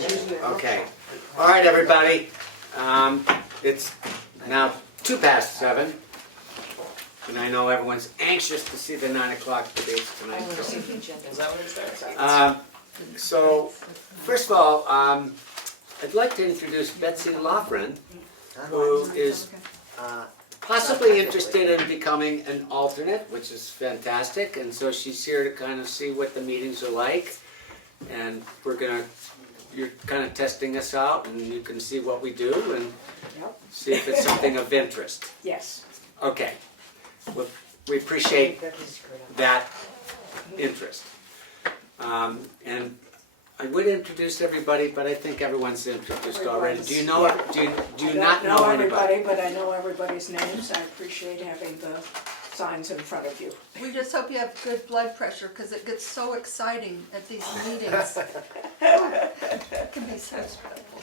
Okay. All right, everybody. It's now 7:02, and I know everyone's anxious to see the 9 o'clock debates tonight. Is that what it starts? So, first of all, I'd like to introduce Betsy Loughran, who is possibly interested in becoming an alternate, which is fantastic. And so she's here to kind of see what the meetings are like. And you're kind of testing us out, and you can see what we do and see if it's something of interest. Yes. Okay. Well, we appreciate that interest. And I would introduce everybody, but I think everyone's introduced already. Do you know? Do you not know anybody? But I know everybody's names. I appreciate having the signs in front of you. We just hope you have good blood pressure, because it gets so exciting at these meetings. It can be so stressful.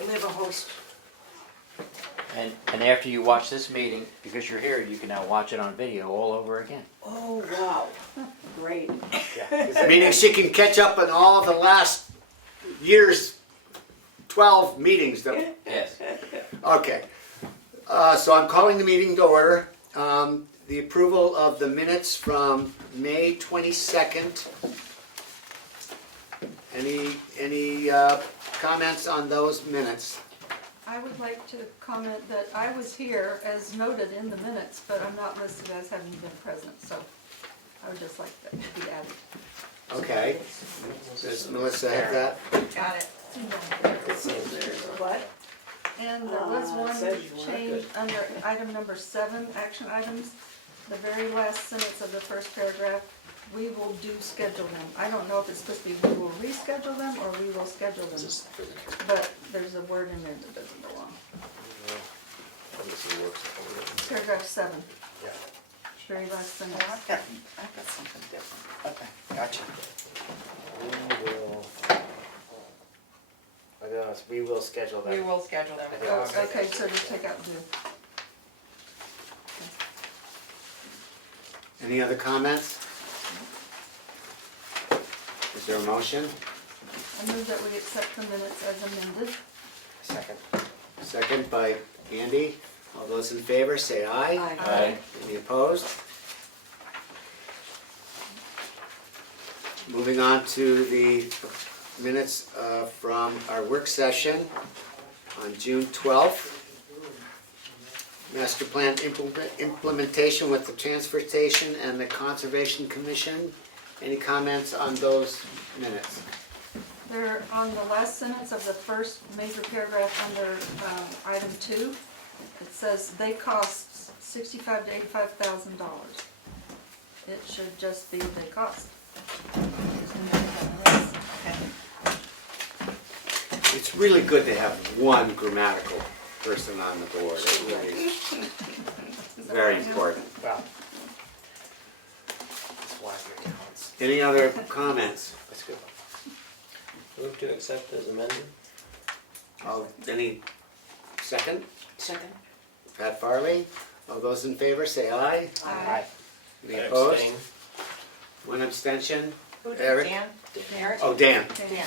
We have a host. And after you watch this meeting, because you're here, you can now watch it on video all over again. Oh, wow. Great. Meaning she can catch up on all of the last year's 12 meetings. Yes. Okay. So I'm calling the meeting to order. The approval of the minutes from May 22nd. Any comments on those minutes? I would like to comment that I was here as noted in the minutes, but I'm not listed as having been present, so I would just like that to be added. Okay. Does Melissa have that? Got it. What? And there was it one says you were change under item number 7, action items. The very last sentence of the first paragraph, we will do schedule them. I don't know if it's supposed to be we will reschedule them or we will schedule them. But there's a word in there that doesn't belong. Paragraph 7. Yeah. Very last sentence. I've got something different. Okay, gotcha. We will schedule them. We will schedule them. Oh, okay, so just take out do. Any other comments? Is there a motion? I move that we accept the minutes as amended. Second. Second by Andy. All those in favor say aye. Aye. Any opposed? Moving on to the minutes from our work session on June 12th. Master plan implementation with the Transfer Station and the Conservation Commission. Any comments on those minutes? They're on the last sentence of the first major paragraph under item 2. It says they cost $65,000 to $85,000. It should just be they cost. It's really good to have one grammatical person on the board. It really is very important. Wow. That's why your accounts. Any other comments? That's good. Move to accept as amended. Any second? Second. Pat Farley. All those in favor say aye. Aye. Any I opposed? abstain. One abstention. Who did Eric? Dan? Eric? Oh, Dan. Dan.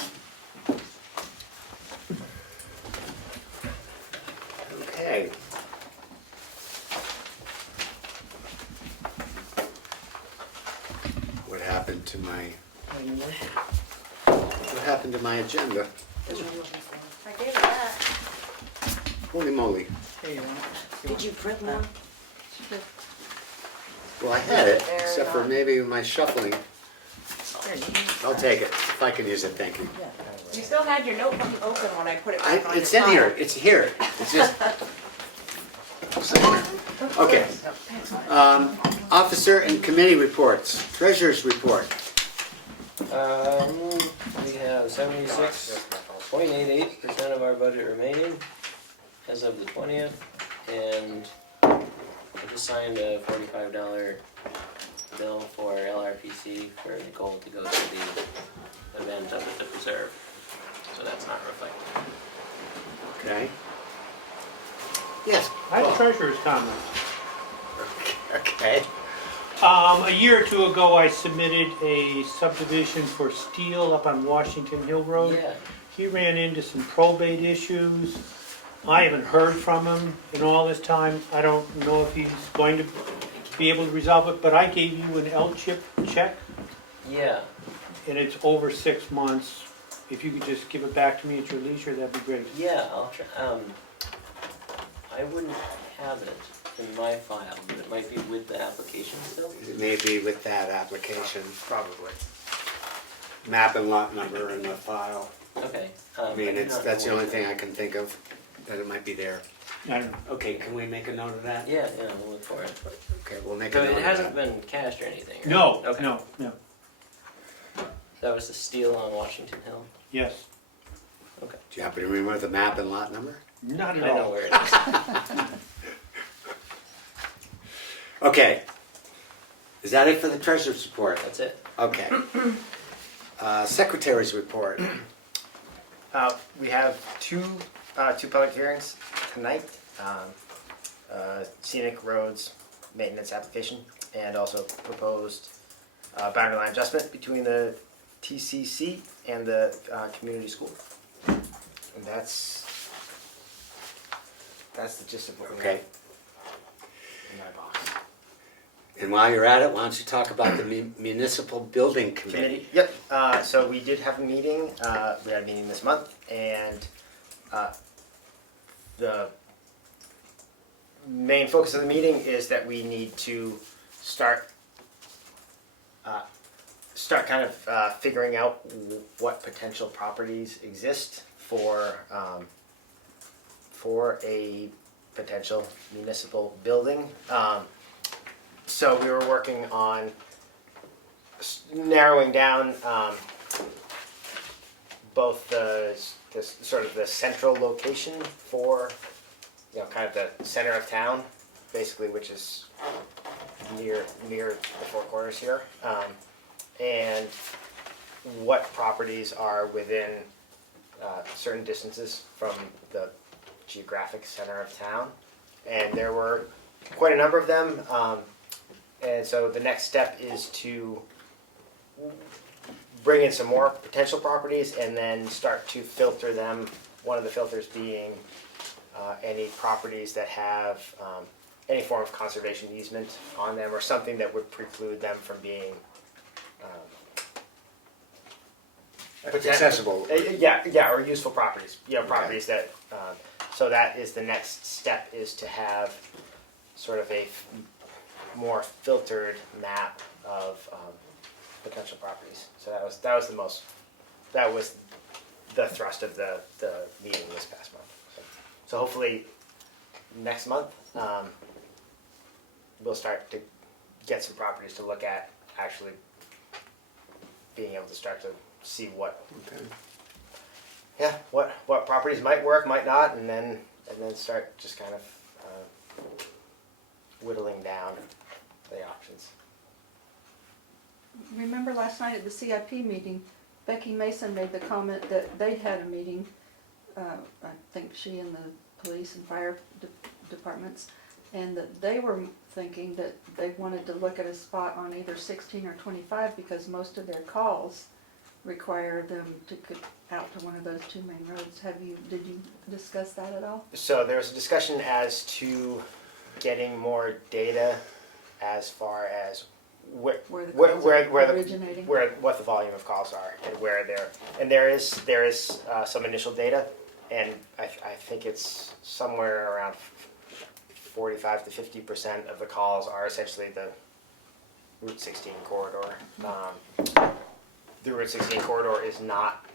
Okay. What happened to my agenda? I gave her that. Holy moly. Here you want it. Did you print one? Well, I had it, There except for you go. maybe my shuffling. Here, you can use I'll that. take it, if I can use it, thank you. You still had your notebook open when I put it back on your It's in file. here, it's here. It's just. Okay. Officer and committee reports. Treasurer's report. We have 76.88% of our budget remaining as of the 20th, and I just signed a $45 bill for LRPC for Nichole to go to the event up at the preserve, so that's not reflected. Okay. Yes. I have Paul. treasurer's comment. Okay. A year or two ago, I submitted a subdivision for Steele up on Washington Hill Road. Yeah. He ran into some probate issues. I haven't heard from him in all this time. I don't know if he's going to be able to resolve it, but I gave you an L-chip check, Yeah. and it's over 6 months. If you could just give it back to me at your leisure, that'd be great. Yeah, I'll try. I wouldn't have it in my file, but it might be with the application still. It may be with that application, probably. Map and lot number in the file. Okay. I mean, do not that's the know only what thing it I can think of, that it might be there. I don't know. Okay, can we make a note of that? is. Yeah, yeah, we'll look for it. Okay, we'll make a So note it of hasn't that. been cashed or anything, right? No, Okay. no, no, That was the Steel on Washington Hill. yes, Do you happen to remember the map and lot number? not I at know all. where it is. Okay. Is that it for the treasurer's report? That's it. Okay. Secretary's report. We have two public hearings tonight. Scenic roads maintenance application and also proposed boundary line adjustment between the TCC and the community school. And that's the gist of what we have Okay. in my box. And while you're at it, why don't you talk about the municipal building committee? Yep. So we did have a meeting. We had a meeting this month, and the main focus of the meeting is that we need to start kind of figuring out what potential properties exist for a potential municipal building. So we were working on narrowing down both the sort of the central location for, kind of the center of town, basically, which is near the Four Corners here, and what properties are within certain distances from the geographic center of town. And there were quite a number of them. And so the next step is to bring in some more potential properties and then start to filter them. One of the filters being any properties that have any form of conservation easement on them or something that would preclude them from being Accessible. Yeah, or useful properties. Properties that. So that is the next step, is to have sort of a more filtered map of potential properties. So that was the thrust of the meeting this past month. So hopefully next month we'll start to get some properties to look at, actually being able to start to see what properties might work, might not, and then start just kind of whittling down the options. Remember last night at the CIP meeting, Becky Mason made the comment that they'd had a meeting, I think she and the police and fire departments, and that they were thinking that they wanted to look at a spot on either 16 or 25 because most of their calls require them to get out to one of those two main roads. Did you discuss that at all? So there was a discussion as to getting more data as far as what Where the calls are originating? what the volume of calls are and where they're, and there is some initial data, and I think it's somewhere around 45 to 50% of the calls are essentially the Route 16 corridor. The Route 16 corridor is not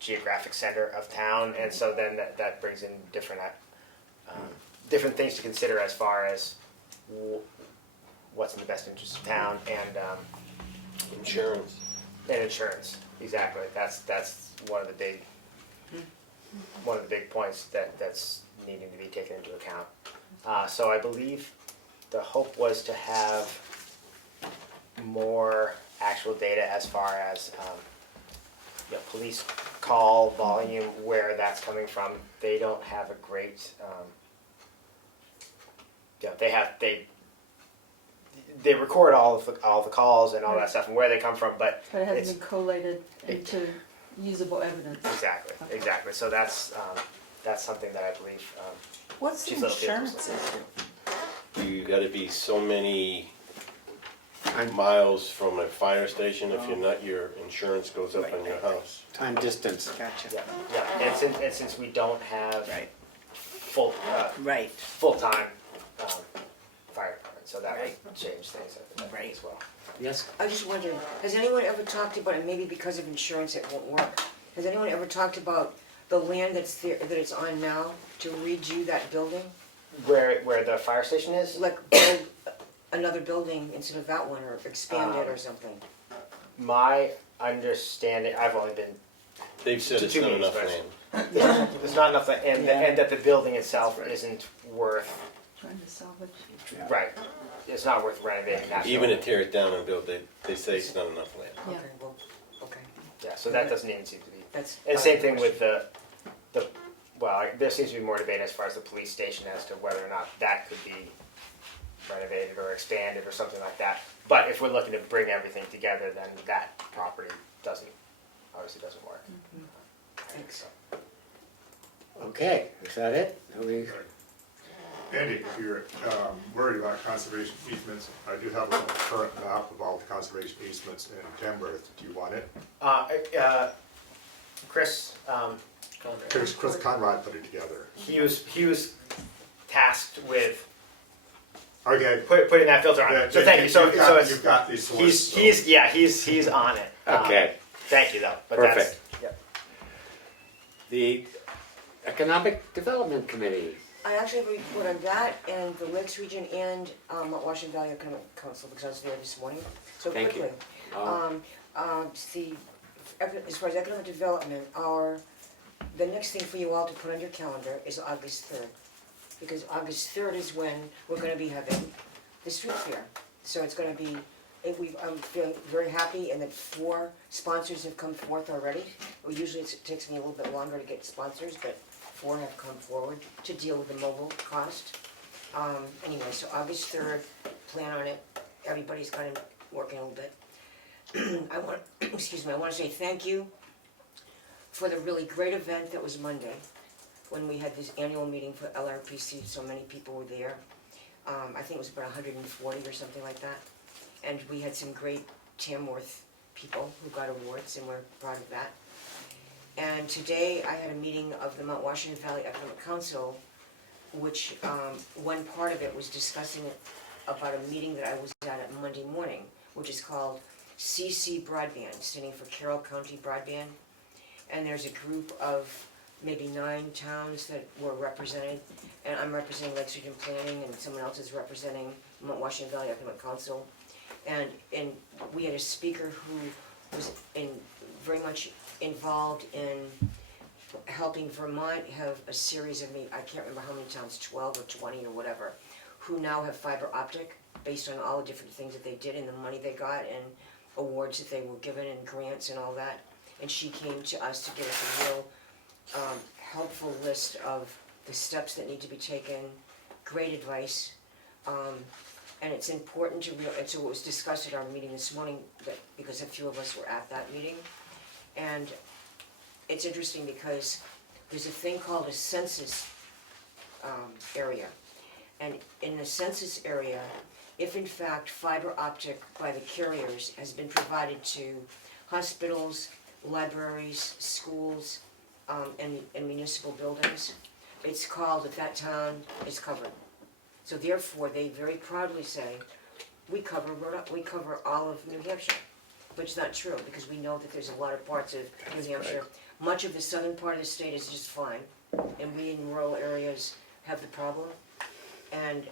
geographic center of town, and so then that brings in different things to consider as far as what's in the best interest of town and Insurance. insurance. Exactly. That's one of the big points that's needing to be taken into account. So I believe the hope was to have more actual data as far as police call volume, where that's coming from. They don't have a great they record all of the calls and all that stuff and where they come from, but But it it's hasn't been collated into usable evidence. exactly. So that's something that I believe. What's the Chief Littlefield insurance was issue? You gotta be so many miles from a fire station, if you're not, your insurance goes up on your house. Time distance. Gotcha. Yeah. And since we don't have Right. full Right. full-time fire department, so that would change things I think, Right. as well. Yes? I was just wondering, has anyone ever talked about, and maybe because of insurance it won't work, has anyone ever talked about the land that's there, that it's on now, to redo that building? Where the fire station is, Like build another building instead of that one, or expand it or something? my understanding, I've only been, They've said it's not enough land. there's not enough, and that the building itself isn't worth, Trying to salvage. right, it's not worth renovating that Even to building. tear it down and build, they say it's not enough land. Yeah. Okay, well, okay, Yeah, so that doesn't even seem to be, that's. and same thing with well, there seems to be more debate as far as the police station as to whether or not that could be renovated or expanded or something like that. But if we're looking to bring everything together, then that property obviously doesn't work. Thanks. Okay, is that it? Are we? Andy, if you're worried about conservation easements, I do have a current map of all the conservation easements in Tamworth. Do you want it? Chris, Chris Conrad put it together. he was tasked with Okay. putting that filter on Yeah, it. So thank you. So it's, you've got these sources. he's on it. Okay. Thank you though. But Perfect. That's, yeah. The Economic Development Committee. I actually have a report on that, and the Lakes Region and Mount Washington Valley Economic Council, because I was there this morning, so Thank you. quickly. As far as economic development, the next thing for you all to put on your calendar is August 3rd. Because August 3rd is when we're gonna be having the street fair. So it's gonna be, I'm feeling very happy, and that 4 sponsors have come forth already. Well, usually it takes me a little bit longer to get sponsors, but 4 have come forward to deal with the mobile cost. Anyway, so August 3rd, plan on it. Everybody's kind of working a little bit. I want to say thank you for the really great event that was Monday, when we had this annual meeting for LRPC. So many people were there. I think it was about 140 or something like that. And we had some great Tamworth people who got awards, and we're proud of that. And today I had a meeting of the Mount Washington Valley Economic Council, which one part of it was discussing about a meeting that I was at Monday morning, which is called CC Broadband, standing for Carroll County Broadband. And there's a group of maybe 9 towns that were represented, and I'm representing Lakes Region Planning, and someone else is representing Mount Washington Valley Economic Council. And we had a speaker who was very much involved in helping Vermont have a series of, I can't remember how many towns, 12 or 20 or whatever, who now have fiber optic based on all the different things that they did and the money they got and awards that they were given and grants and all that. And she came to us to give us a real helpful list of the steps that need to be taken, great advice. And it's important to and so it was discussed at our meeting this morning, because a few of us were at that meeting. And it's interesting because there's a thing called a census area. And in the census area, if in fact fiber optic by the carriers has been provided to hospitals, libraries, schools, and municipal buildings, it's called that that town is covered. So therefore, they very proudly say, we cover all of New Hampshire, which is not true, because we know that there's a lot of parts of New Hampshire. Much of the southern part of the state is just fine, and we in rural areas have the problem. And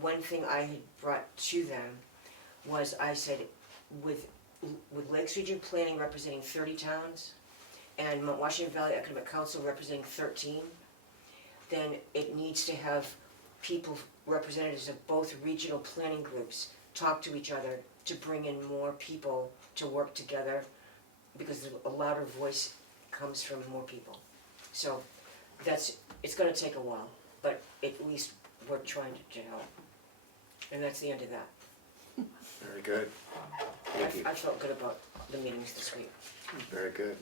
one thing I had brought to them was, I said, with Lakes Region Planning representing 30 towns, and Mount Washington Valley Economic Council representing 13, then it needs to have people, representatives of both regional planning groups, talk to each other to bring in more people to work together, because a louder voice comes from more people. So it's gonna take a while, but at least we're trying to help. And that's the end of that. Very good. Thank you. I felt good about the meetings this week. Very good.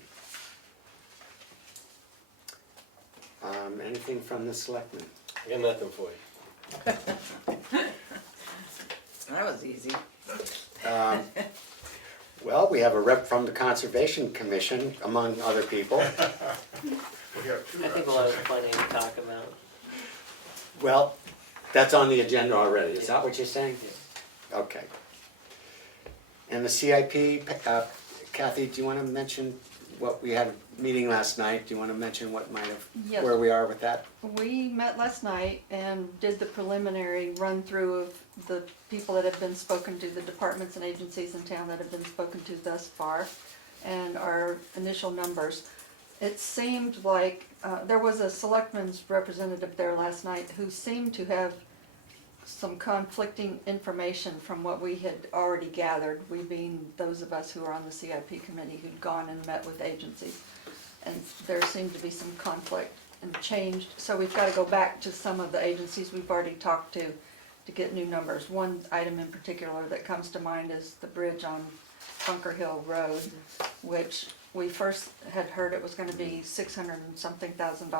Anything from the selectmen? I got nothing for you. That was easy. Well, we have a rep from the Conservation Commission, among other people. We have two I think reps. we'll have plenty to talk about. Well, that's on the agenda already, is that what you're saying? Yeah. Okay. And the CIP, Kathy, do you want to mention what we had a meeting last night? Do you want to mention what might have, Yes. where we are with that? We met last night and did the preliminary run-through of the people that have been spoken to, the departments and agencies in town that have been spoken to thus far, and our initial numbers. It seemed like, there was a selectman's representative there last night who seemed to have some conflicting information from what we had already gathered, we being those of us who are on the CIP committee who'd gone and met with agencies. And there seemed to be some conflict and changed, so we've got to go back to some of the agencies we've already talked to get new numbers. One item in particular that comes to mind is the bridge on Bunker Hill Road, which we first had heard it was going to be $600 and something thousand.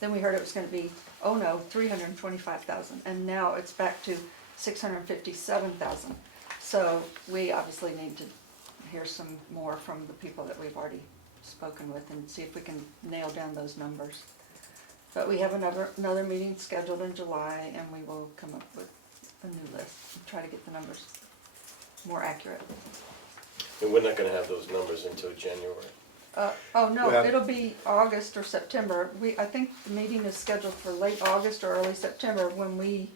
Then we heard it was going to be, oh no, $325,000, and now it's back to $657,000. So we obviously need to hear some more from the people that we've already spoken with and see if we can nail down those numbers. But we have another meeting scheduled in July, and we will come up with a new list and try to get the numbers more accurate. And we're not gonna have those numbers until January. Oh, no, Well- it'll be August or September. I think the meeting is scheduled for late August or early September, when we,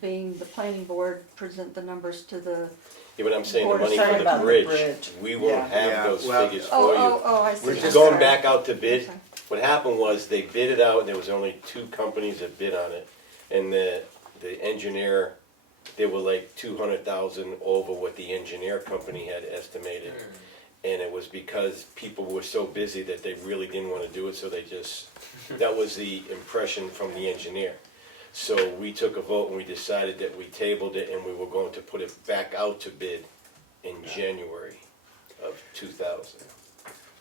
being the planning board, present the numbers to the, Yeah, but I'm saying the Board of money Sorry for about the the bridge, bridge. we won't Yeah. Yeah, have those well- figures for you. I see. We're I'm just going sorry. back out to bid. Okay. What happened was they bid it out, and there was only 2 companies that bid on it. And the engineer, they were like 200,000 over what the engineer company had estimated. And it was because people were so busy that they really didn't wanna do it, so they just, that was the impression from the engineer. So we took a vote and we decided that we tabled it and we were going to put it back out to bid in January of 2000.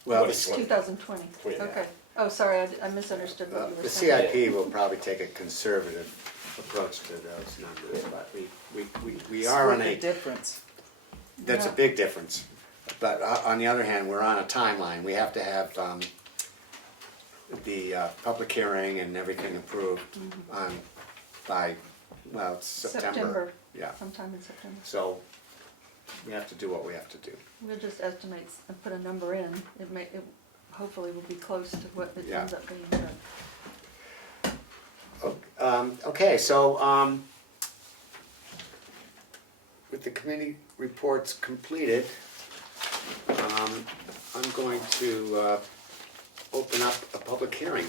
Well, It's 2020, Yeah. okay. Oh, sorry, I misunderstood what you were the saying. CIP will probably take a conservative approach to those numbers, but we are on Split a, the difference. that's a Yeah. big difference. But on the other hand, we're on a timeline. We have to have the public hearing and everything approved on, by, well, it's September. Yeah, Sometime in September. so we have to do what we have to do. We'll just estimate and put a number in. It hopefully will be close to what it Yeah. ends up being. Okay, so, with the committee reports completed, I'm going to open up a public hearing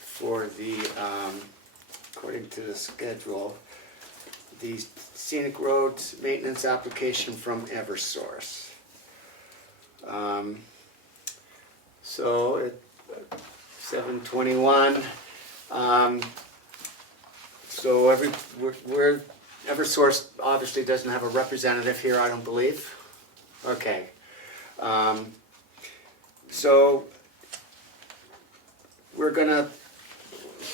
for the, according to the schedule, the Scenic Roads Maintenance Application from Eversource. So at 7:21, so we're, Eversource obviously doesn't have a representative here, I don't believe. Okay. So we're gonna,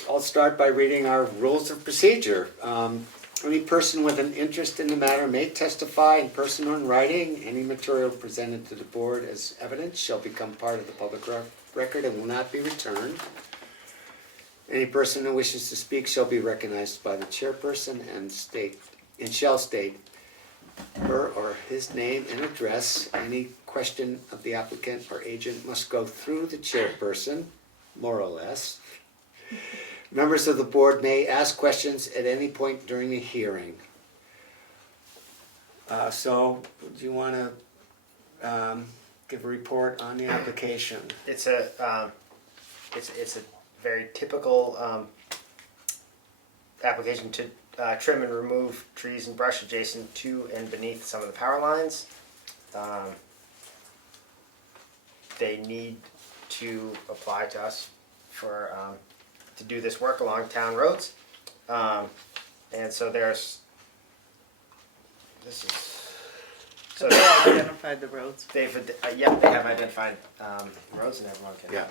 I'll start by reading our rules of procedure. Any person with an interest in the matter may testify in person or in writing. Any material presented to the board as evidence shall become part of the public record and will not be returned. Any person who wishes to speak shall be recognized by the chairperson and shall state her or his name and address. Any question of the applicant or agent must go through the chairperson, more or less. Members of the board may ask questions at any point during the hearing. So, do you want to give a report on the application? It's a very typical application to trim and remove trees and brush adjacent to and beneath some of the power lines. They need to apply to us for to do this work along town roads, and so there's this is, So so they identified the roads. they've, yeah, they have identified, roads and everyone can Yeah.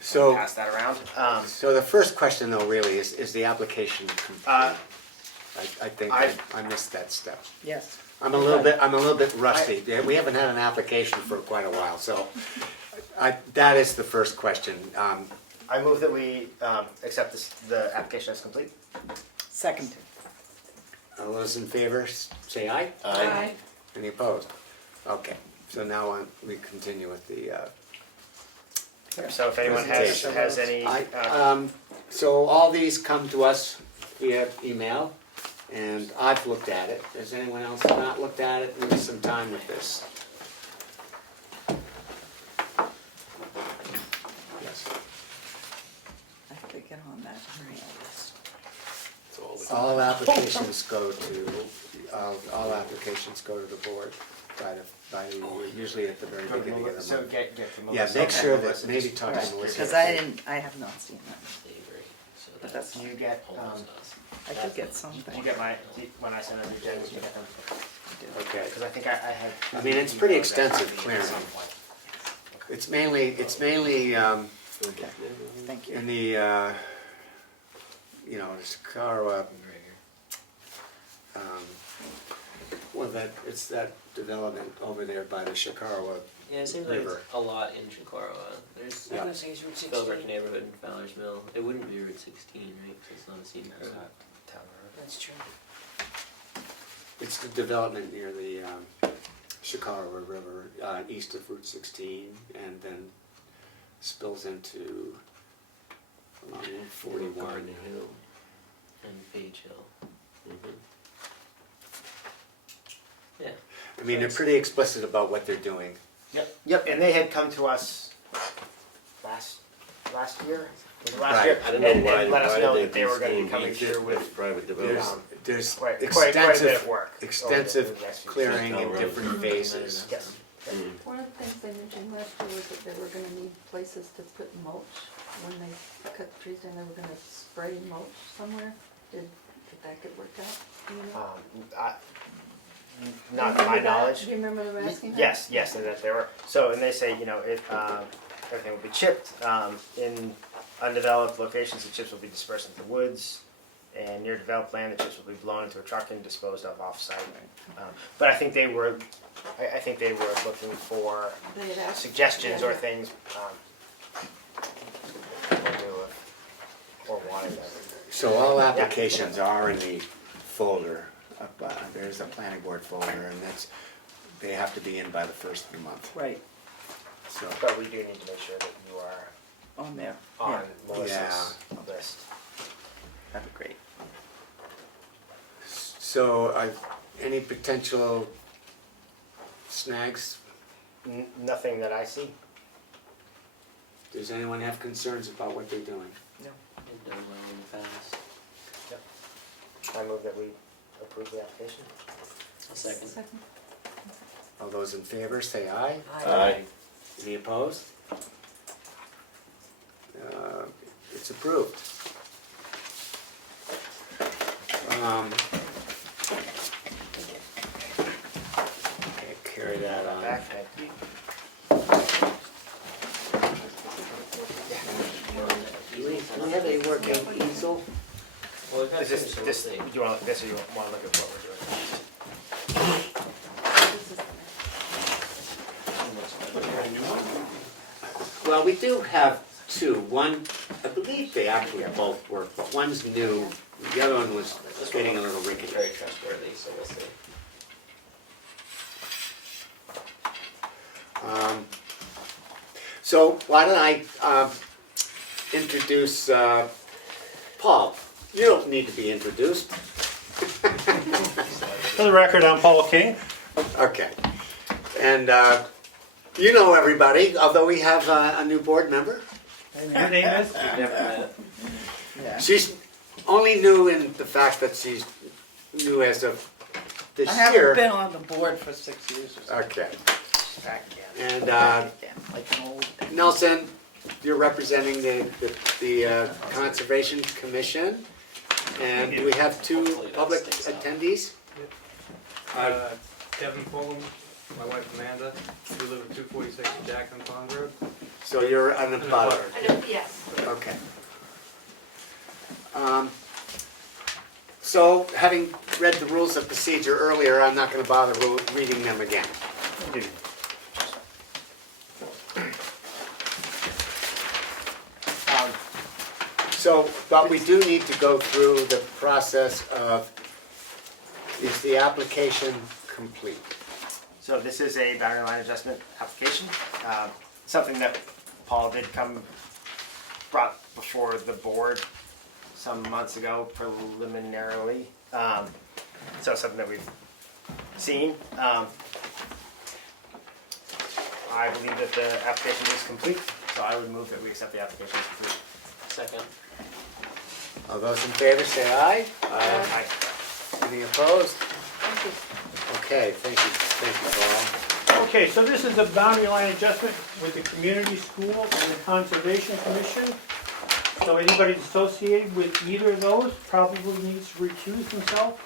So, pass that around. so the first question though really is the application complete? I think I missed that step. Yes. I'm a little bit rusty. Yeah, we haven't had an application for quite a while, so that is the first question. I move that we, accept this, the application as complete. Second. All those in favor, say aye. Aye. Any opposed? Okay, so now we continue with the, So if anyone has any, so all these come to us via email, and I've looked at it. Has anyone else not looked at it? Need some time with this. Yes. I have to get on that. All applications go to, all applications go to the board by usually at the very beginning of the so month. get to Melisa. Yeah, make sure that, Melisa, maybe just- talk to Melissa. Because I have not seen that. But that's, Do you get, I could get did something. you get when I sent out the agenda, did you get them? Okay. Because I think I had. I mean, it's pretty emails extensive at clearing. some point. It's mainly, Okay, thank you. in the, you know, Sakara, well, it's that development over there by the Shikarawa. Yeah, it seems like it's River. a lot in Chicarawa. There's I'm gonna say it's Route 16. Philbrook neighborhood and Fowler's Mill. It wouldn't be Route 16, right? Because it's not a scenic road. Town road. That's true. It's the development near the Shikarawa River, east of Route 16, and then spills into along Route 41. Garden Hill and Page Hill. Yeah. I mean, they're pretty explicit about what they're doing. Yep, and they had come to us last year? Was it last Right. year? I don't know And why, let us why know did that they were gonna be deem coming each through as with private There's, development. there's quite a bit of extensive, work. extensive over the clearing in Road. different phases. Yes. One of the things they mentioned last year was that they were gonna need places to put mulch. When they cut the trees down, they were gonna spray mulch somewhere. Did that get worked out? Do you know? Not to my Remember that? knowledge. Do you remember them asking that? Yes, and that they were, and they say, you know, everything will be chipped, in undeveloped locations, the chips will be dispersed into the woods, and near developed land, the chips will be blown into a truck and disposed of off-site. But I think they were looking for They had asked. suggestions or yeah. things, people do or wanted them. So all applications are in the folder. There's a planning board folder, and they have to be in by the first of the month. Right, So, But we do need to make sure that you are on there. on Yeah, Melissa's list. that'd be great. so any potential snags? Nothing that I see. Does anyone have concerns about what they're doing? They've done well in the past. I move that we approve the application. A second. All those in favor, say aye. Aye. Any opposed? It's approved. Okay, carry that on. Back, thank you. Do we have a working easel? Well, we've got Is to this, finish the whole thing. do you want to look at this or you want to look at what we're doing? Well, we do have two. One, I believe they actually both work, but one's new. The other one was getting a little rickety. Very trustworthy, so we'll see. So why don't I introduce Paul? You don't need to be introduced. For the record, I'm Paul King. Okay. And you know everybody, although we have a new board member. And your name is? We've never met. Yeah. She's only new in the fact that she's new as of this I year. haven't been on the board for 6 years or so. Okay. Back again. And Like an old. Nelson, you're representing the Conservation Commission. And we have two public attendees. Kevin Fulham, my wife Amanda, we live at 246 Jackson Pond Road. So you're on the butter? Yes. Okay. So, having read the rules of procedure earlier, I'm not going to bother reading them again. So, but we do need to go through the process of, is the application complete? So this is a boundary line adjustment application, something that Paul did brought before the board some months ago preliminarily. So something that we've seen. I believe that the application is complete, so I would move that we accept the application as complete. Second. All those in favor say aye. Aye. Any opposed? Thank you. Okay, thank you, Paul. Okay, so this is a boundary line adjustment with the community school and the conservation commission. So anybody associated with either of those probably needs to recuse himself.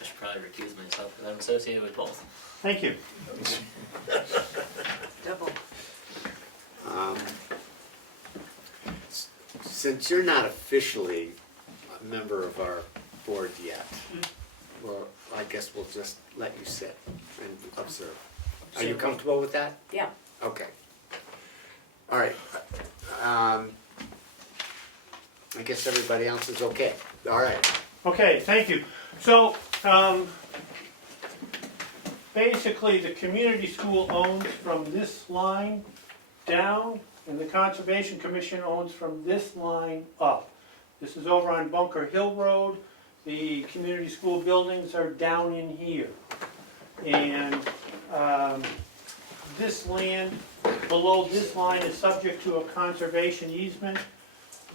I should probably recuse myself because I'm associated with both. Thank you. Double. Since you're not officially a member of our board yet, well, I guess we'll just let you sit and observe. Are you comfortable with that? Yeah. Okay. All right. I guess everybody else is okay. All right. Okay, thank you. So, basically, the community school owns from this line down, and the Conservation Commission owns from this line up. This is over on Bunker Hill Road. The community school buildings are down in here. And this land below this line is subject to a conservation easement.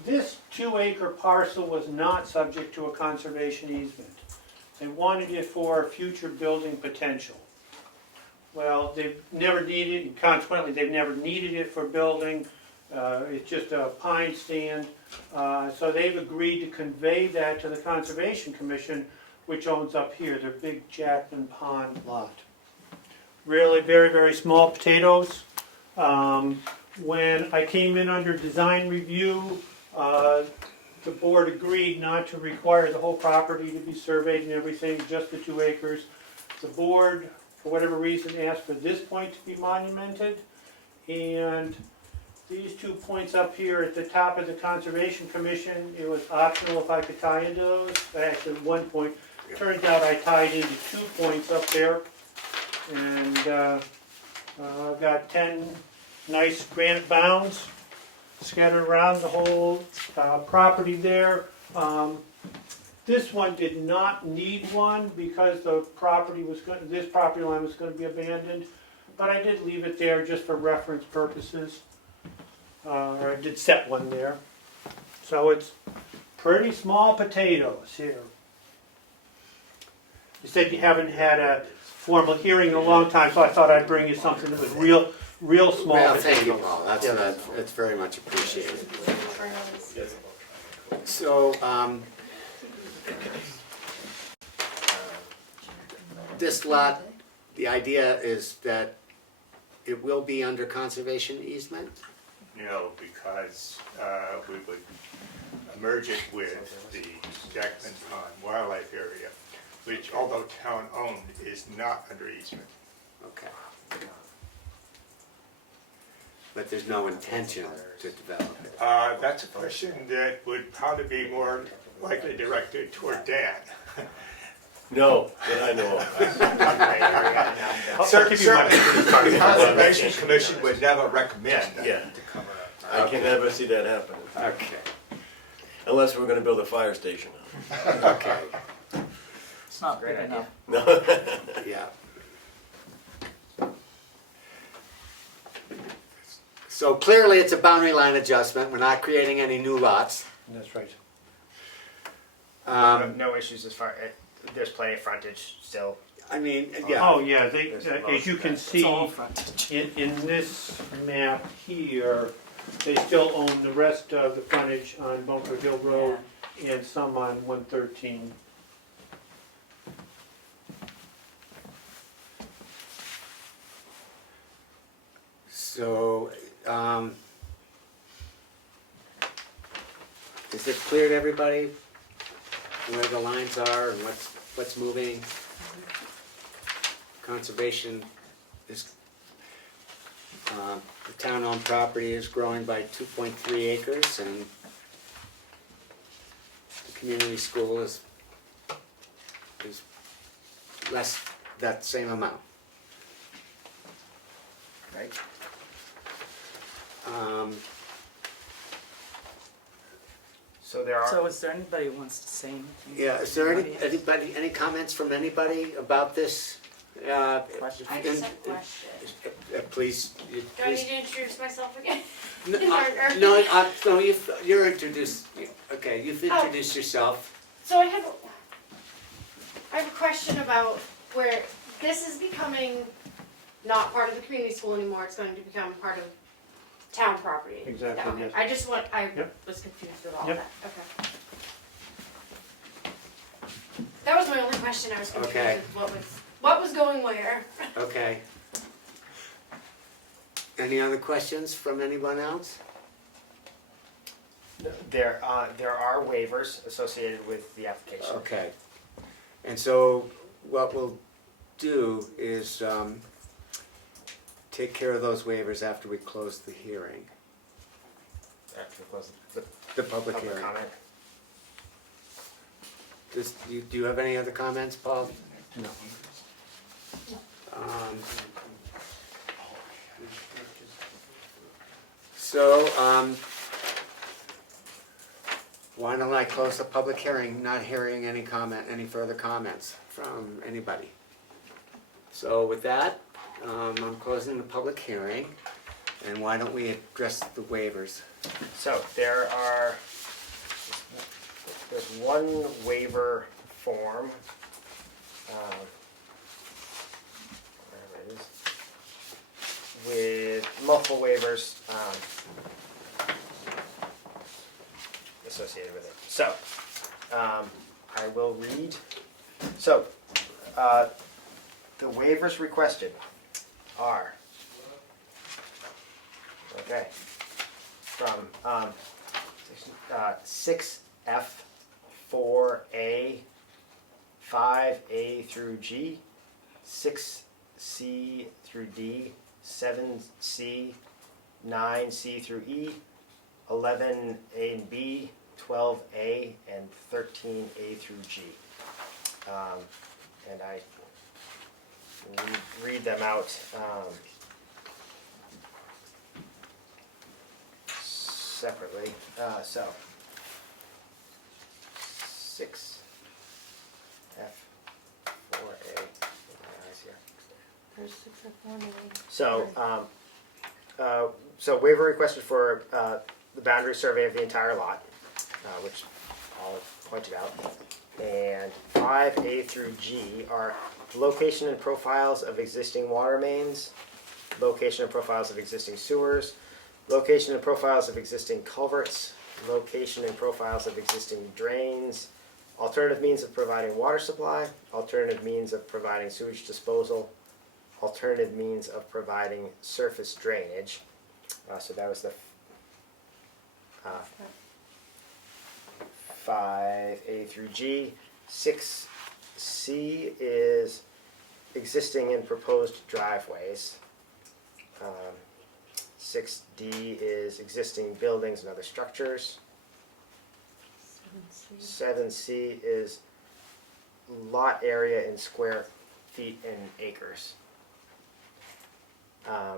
This 2-acre parcel was not subject to a conservation easement. They wanted it for future building potential. Well, they've never needed it, and consequently, they've never needed it for building. It's just a pine stand. So they've agreed to convey that to the Conservation Commission, which owns up here, their big Jackman Pond lot. Really very, very small potatoes. When I came in under design review, the board agreed not to require the whole property to be surveyed and everything, just the 2 acres. The board, for whatever reason, asked for this point to be monumented, and these 2 points up here at the top of the Conservation Commission, it was optional if I could tie into those. Actually, 1 point. Turns out I tied into 2 points up there, and I've got 10 nice granite bounds scattered around the whole property there. This one did not need one because the property was this property line was going to be abandoned, but I did leave it there just for reference purposes. Or I did set one there. So it's pretty small potatoes here. You said you haven't had a formal hearing in a long time, so I thought I'd bring you something that was real small Well, potatoes. thank you, Paul. That's very much appreciated. So, this lot, the idea is that it will be under conservation easement? No, because we would merge it with the Jackman Pond Wildlife Area, which although town-owned, is not under easement. Okay. But there's no intention to develop it? That's a question that would probably be more likely directed toward Dan. No, that I know of. Certainly, the Conservation Commission would never recommend. Yeah, I can never see that happen. Okay. Unless we're gonna build a fire station. Okay. It's not big enough. No. Yeah. So clearly it's a boundary line adjustment. We're not creating any new lots. That's right. No issues as far, there's plenty of frontage still. I mean, yeah. Oh, yeah, they, as you can see, all frontage. in this map here, they still own the rest of the frontage on Bunker Hill Road and some on 113. So, is it clear to everybody where the lines are and what's moving? Conservation is, the town-owned property is growing by 2.3 acres, and the community school is less, that same amount. Right? So there are. So is there anybody who wants to say anything? Yeah, is there any comments from anybody about this? Question? I just have a question. Please, Do I need to introduce myself again? no, Or- no, you're introduced, okay, you've introduced yourself. So I have a question about where this is becoming not part of the community school anymore, it's going to become part of town property. Exactly, Okay. yes. I just want, I Yep. was confused with all Yep. that, okay. That was my only question, I was confused Okay. with what was going where. Okay. Any other questions from anyone else? There are waivers associated with the application. Okay. And so what we'll do is take care of those waivers after we close the hearing, After we close the the public public hearing. comment. Do you have any other comments, Paul? No. So, why don't I close the public hearing, not hearing any further comments from anybody. So with that, I'm closing the public hearing, and why don't we address the waivers? So there's one waiver form, wherever it is, with multiple waivers associated with it. So I will read. So the waivers requested are, okay, from 6F, 4A, 5A through G, 6C through D, 7C, 9C through E, 11A and B, 12A, and 13A through G. And I read them out separately. So 6F, 4A. There's 6 of 1A. So waiver requested for the boundary survey of the entire lot, which I'll pointed out. And 5A through G are location and profiles of existing water mains, location and profiles of existing sewers, location and profiles of existing culverts, location and profiles of existing drains, alternative means of providing water supply, alternative means of providing sewage disposal, alternative means of providing surface drainage. So that was the 5A through G. 6C is existing and proposed driveways. 6D is existing buildings and other structures. 7C is lot area in square feet and acres. 9.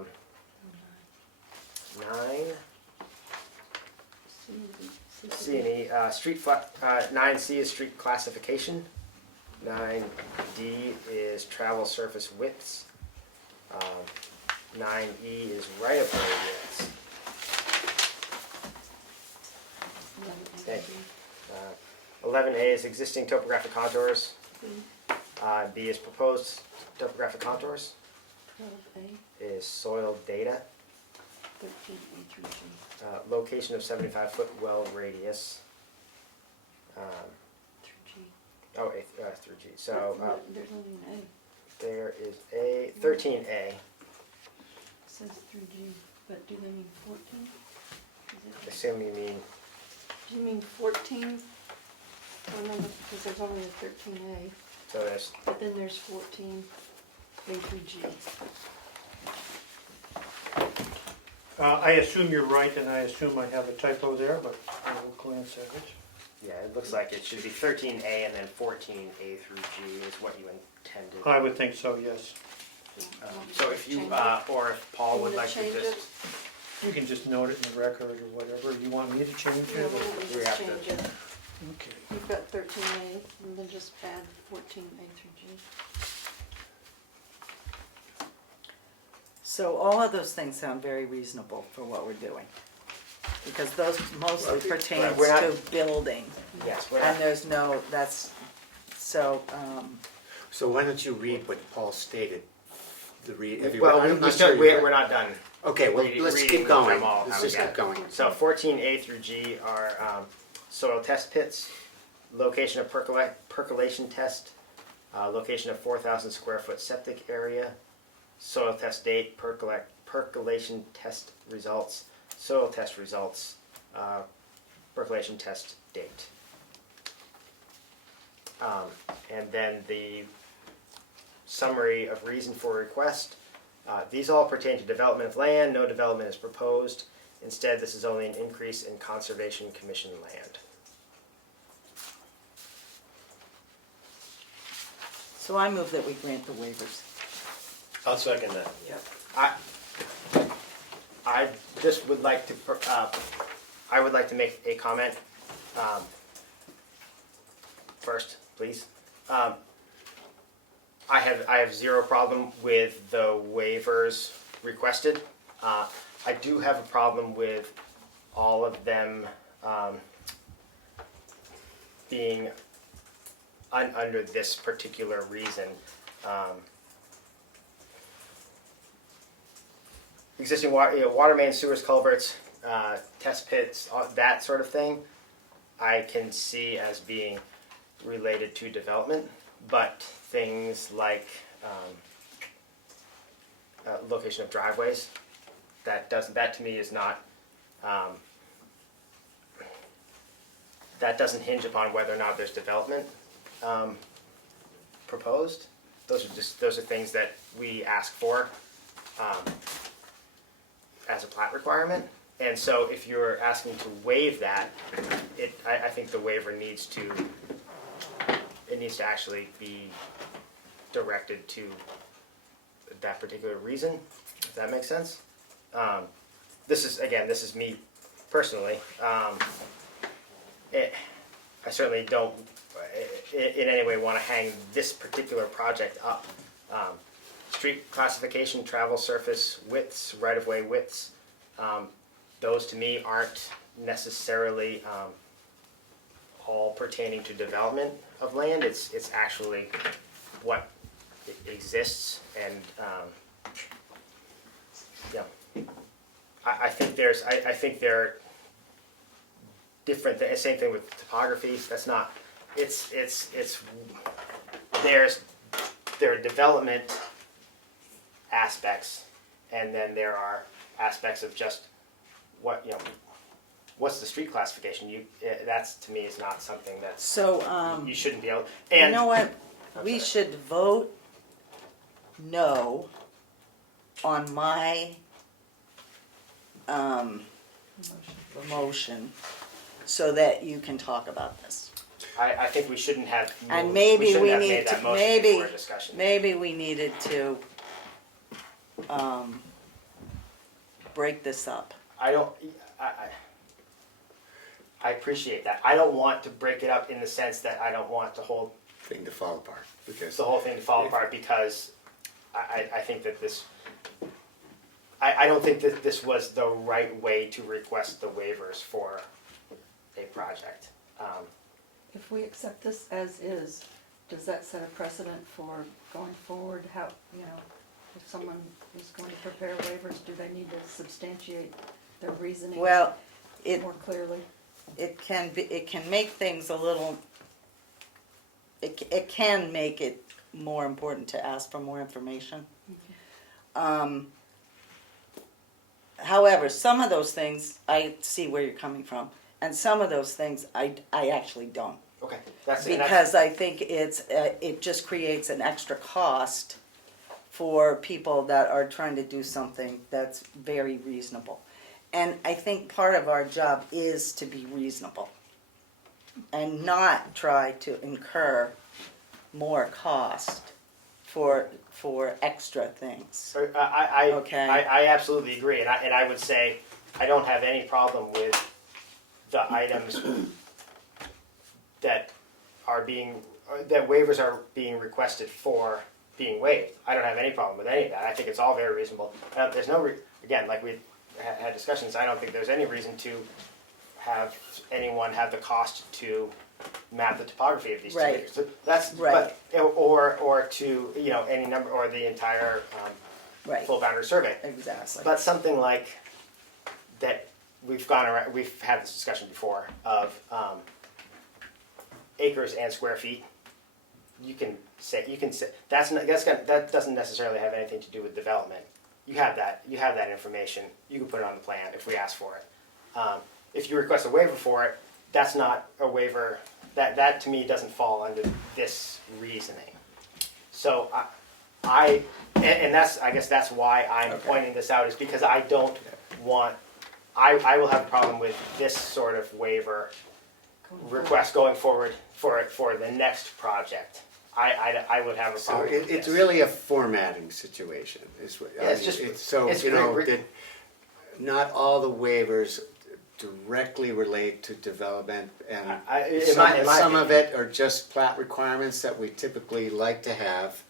C&E, 9C is street classification. 9D is travel surface widths. 9E is right-of-way widths. Okay. 11A is existing topographic contours. B is proposed topographic contours. 12A, Is soil data. 13A through G. Location of 75-foot well radius. Through G. Through G. So There's only an there is a 13A. says 3G, but do they mean 14? Assume you mean, Do you mean 14? Oh, no, because there's only a 13A, so there's, but then there's 14, A through G. I assume you're right, and I assume I have a typo there, but I will glance at it. yeah, it looks like it should be 13A and then 14A through G is what you intended. I would think so, yes. So if you, or if Paul would like to Change just, it? You can just note it in the record or whatever. You want me to change Yeah, it? why don't we We just have to- change it? Okay. You've got 13A, and then just add 14A through G. So all of those things sound very reasonable for what we're doing. Because those mostly pertains we're not- to building, yes, we're and not, there's no, so, So why don't you read what Paul stated? well, I'm not still, sure we're not done. Okay, well, reading- let's reading keep going. them all, Let's how we just got keep going. So 14A through G are soil test pits, location of percolation test, location of 4,000 square foot septic area, soil test date, percolation test results, soil test results, percolation test date. And then the summary of reason for request. These all pertain to development of land. No development is proposed. Instead, this is only an increase in Conservation Commission land. so I move that we grant the waivers. I'll second that. I just would like to, I would like to make a comment first, please. I have zero problem with the waivers requested. I do have a problem with all of them being under this particular reason. Existing water main, sewers, culverts, test pits, that sort of thing, I can see as being related to development, but things like location of driveways, that to me is not, that doesn't hinge upon whether or not there's development proposed. Those are things that we ask for as a plat requirement. And so if you're asking to waive that, I think the waiver needs to actually be directed to that particular reason, if that makes sense. This is me personally. I certainly don't in any way want to hang this particular project up. Street classification, travel surface widths, right-of-way widths, those to me aren't necessarily all pertaining to development of land. It's actually what exists, and I think there are different things. Same thing with topography. That's not. There are development aspects, and then there are aspects of just what's the street classification. That's to me is not something that's So, you shouldn't be able. you And know what, I'm we sorry. should vote no on my, motion, so that you can talk about this. I think we shouldn't have. And moved- maybe shouldn't we have need made that to, motion maybe, before discussion. maybe we needed to, break this up. I don't. I appreciate that. I don't want to break it up in the sense that I don't want the whole Thing to fall apart, because the whole thing to fall apart, because I think that this. I don't think that this was the right way to request the waivers for a project. If we accept this as is, does that set a precedent for going forward? How, if someone is going to prepare waivers, do they need to substantiate their reasoning Well, more clearly? it can make things a little, it can make it more important to ask for more information. However, some of those things, I see where you're coming from, and some of those things, I actually don't. Okay, that's. Because I think it just creates an extra cost for people that are trying to do something that's very reasonable. And I think part of our job is to be reasonable and not try to incur more cost for extra things. Okay. I absolutely agree, and I would say I don't have any problem with the items that waivers are being requested for being waived. I don't have any problem with any of that. I think it's all very reasonable. There's no again, like we had discussions. I don't think there's any reason to have anyone have the cost to map the topography of these 2 Right. acres. So that's Right. But, or to any number or the entire Right. full boundary survey. Exactly. But something like that, we've gone around. We've had this discussion before of acres and square feet. You can say that doesn't necessarily have anything to do with development. You have that information. You can put it on the plan if we ask for it. If you request a waiver for it, that's not a waiver. That to me doesn't fall under this reasoning. So and that's, I guess that's why I'm pointing this out, is because I don't want. I will have a problem with this sort of waiver request going forward for the next project. I would have a So problem with it's this. really a formatting situation. That not all the waivers directly relate to development, and some of it are just plat requirements that we typically like to have,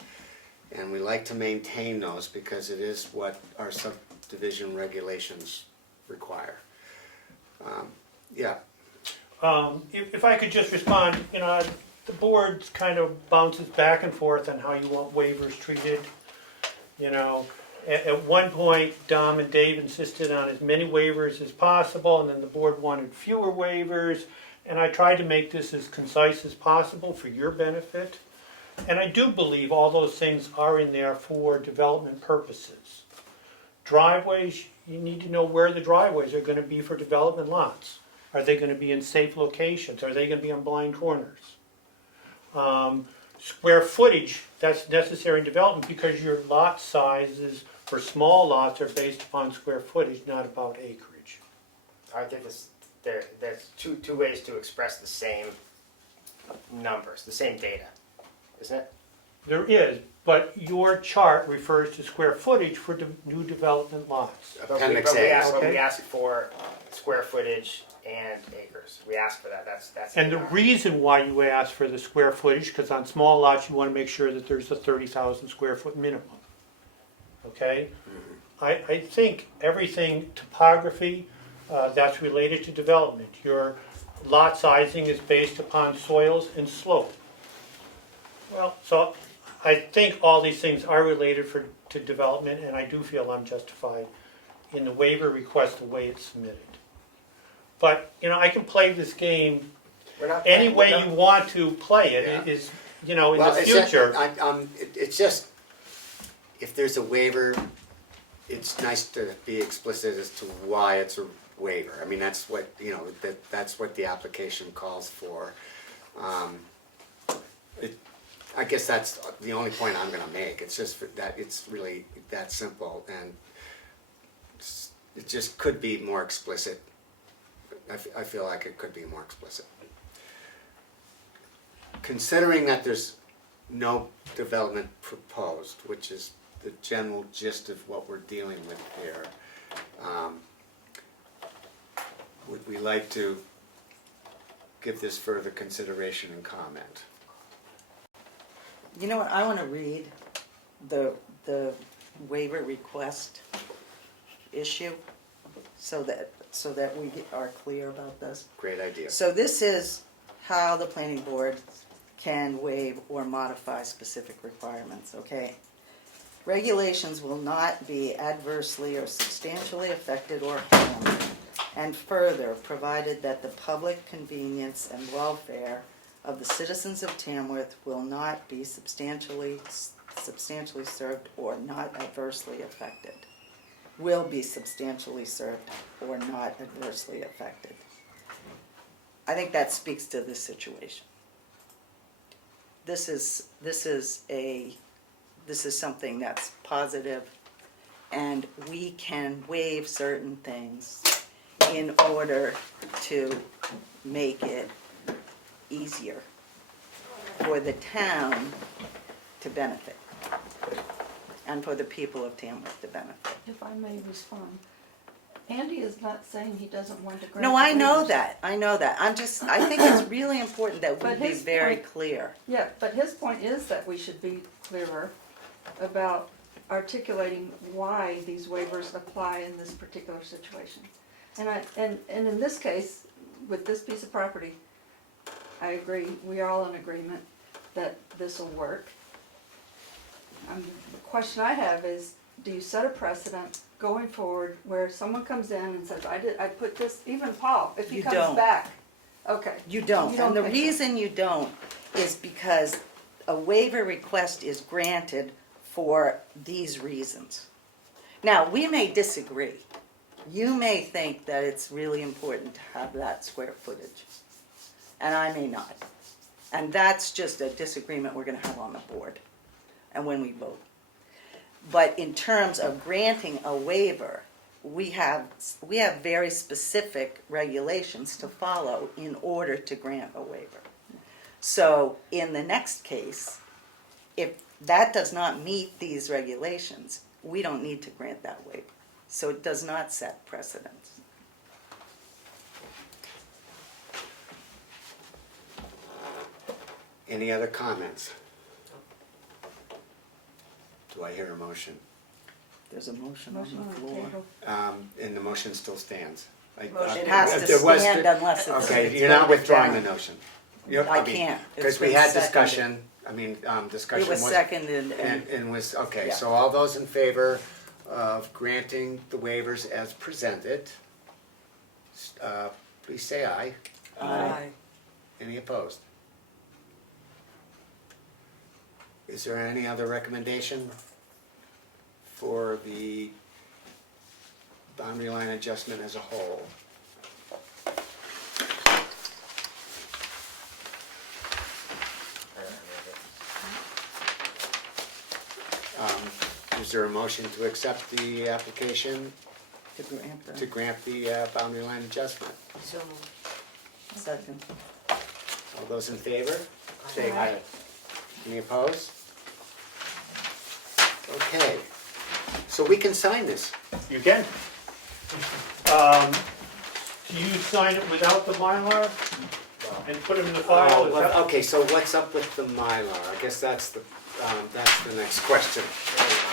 and we like to maintain those because it is what our subdivision regulations require. If I could just respond, the board kind of bounces back and forth on how you want waivers treated. At one point, Dom and Dave insisted on as many waivers as possible, and then the board wanted fewer waivers, and I tried to make this as concise as possible for your benefit. And I do believe all those things are in there for development purposes. Driveways, you need to know where the driveways are going to be for development lots. Are they going to be in safe locations? Are they going to be on blind corners? Square footage, that's necessary in development because your lot sizes for small lots are based upon square footage, not about acreage. I think there's two ways to express the same numbers, the same data, isn't it? There is, but your chart refers to square footage for new development lots. Appendix But A. we ask for square footage and acres. We ask for that. That's. And the reason why you ask for the square footage, because on small lots you want to make sure that there's a 30,000 square foot minimum. Okay? I think everything topography, that's related to development. Your lot sizing is based upon soils and slope. Well, so I think all these things are related to development, and I do feel I'm justified in the waiver request the way it's submitted. But, I can play this game any way you want to play it. It is, in the future. It's just, if there's a waiver, it's nice to be explicit as to why it's a waiver. I mean, that's what, that's what the application calls for. I guess that's the only point I'm gonna make. It's just that it's really that simple, and it just could be more explicit. I feel like it could be more explicit. Considering that there's no development proposed, which is the general gist of what we're dealing with here, would we like to give this further consideration and comment? You know what, I want to read the waiver request issue so that we are clear about this. Great idea. So this is how the planning board can waive or modify specific requirements, okay? Regulations will not be adversely or substantially affected or harmed, and further, provided that the public convenience and welfare of the citizens of Tamworth will not be substantially served or not adversely affected. will be substantially served or not adversely affected. I think that speaks to this situation. This is something that's positive, and we can waive certain things in order to make it easier for the town to benefit and for the people of Tamworth to benefit. If I may respond, Andy is not saying he doesn't want to grant. No, I the know waivers. that, I think it's really important that we But be his very point- clear. Yeah, but his point is that we should be clearer about articulating why these waivers apply in this particular situation. And in this case, with this piece of property, I agree, we are all in agreement that this will work. The question I have is, do you set a precedent going forward where someone comes in and says, I put this, even Paul, if he You comes don't. back, okay. You don't, You don't and the think so? reason you don't is because a waiver request is granted for these reasons. Now, we may disagree. You may think that it's really important to have that square footage, and I may not. And that's just a disagreement we're gonna have on the board, and when we vote. But in terms of granting a waiver, we have very specific regulations to follow in order to grant a waiver. So in the next case, if that does not meet these regulations, we don't need to grant that waiver. So it does not set precedents. Any other comments? Do I hear a motion? There's a motion Motion on on the the floor. table. And the motion still stands. It has to There was- stand unless it's. Okay, it's you're not voted withdrawing the down. notion? I can't. It's Because we been had seconded. discussion, discussion It was seconded and, And was, okay, Yeah. so all those in favor of granting the waivers as presented, please say aye. Aye. Any opposed? Is there any other recommendation for the boundary line adjustment as a whole? Is there a motion to accept the application to grant to the grant the boundary line adjustment? So, second. All those in favor? Say Aye. aye. Any opposed? Okay, so we can sign this. You can. Do you sign it without the Mylar and put it in the file? Is that- Okay, so what's up with the Mylar? I guess that's the next question.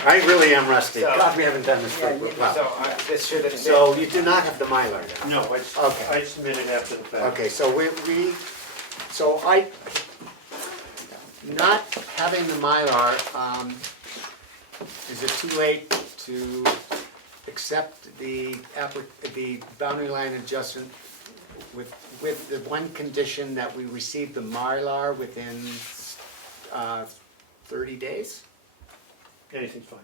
I really am rusty. So- God, we haven't done this for a So, while. this should have. So you do not have the Mylar now? No, Okay. I submitted after the fact. Okay, so not having the Mylar, is it too late to accept the boundary line adjustment with the one condition that we receive the Mylar within 30 days? Anything's fine.